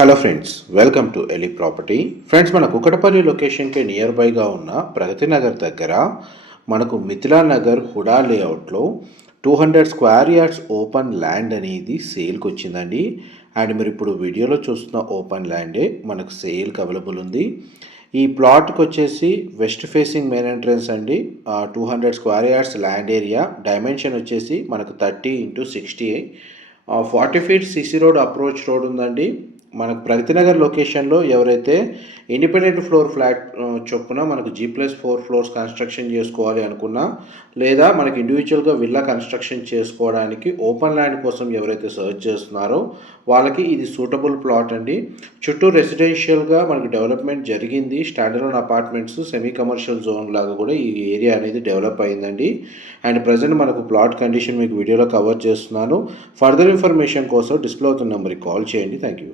Hello friends, welcome to Eli property. Friends, మన కుకటపల్లి లొకేషన్కి near బైగా ఉన్న ప్రగతి నగర్ దగ్గర మనకు మిథిలా నగర్ హుడా లేఅవుట్లో 200 స్క్వేర్ యార్డ్స్ ఓపెన్ ల్యాండ్ అనేది సేల్కి వచ్చిందండి. అండ్ మీరు ఇప్పుడు వీడియోలో చూస్తున్న ఓపెన్ ల్యాండే మనకు సేల్కి అవైలబుల్ ఉంది. ఈ ప్లాట్కి వచ్చేసి వెస్ట్ ఫేసింగ్ మెయిన్ ఎంట్రన్స్ అండి. 200 square yards land area, dimension వచ్చేసి మనకు 30x60, 40 feet CC road approach road ఉందండి. మనకు ప్రగతి నగర్ లొకేషన్లో ఎవరైతే ఇండిపెండెంట్ ఫ్లోర్ ఫ్లాట్ చొప్పున మనకు G+4 ఫ్లోర్స్ కన్స్ట్రక్షన్ చేసుకోవాలి అనుకున్నా, లేదా మనకి ఇండివిజువల్గా విల్లా కన్స్ట్రక్షన్ చేసుకోవడానికి ఓపెన్ ల్యాండ్ కోసం ఎవరైతే సర్చ్ చేస్తున్నారో వాళ్ళకి ఇది సూటబుల్ ప్లాట్ అండి. చుట్టూ రెసిడెన్షియల్గా మనకి డెవలప్మెంట్ జరిగింది. Standard apartments, semi commercial zone లాగా కూడా ఈ ఏరియా అనేది డెవలప్ అయిందండి. అండ్ ప్రజెంట్ మనకు ప్లాట్ కండిషన్ మీకు వీడియోలో కవర్ చేస్తున్నాను. ఫర్దర్ ఇన్ఫర్మేషన్ కోసం డిస్ప్లే అవుతున్న నెంబర్కి కాల్ చేయండి. Thank you.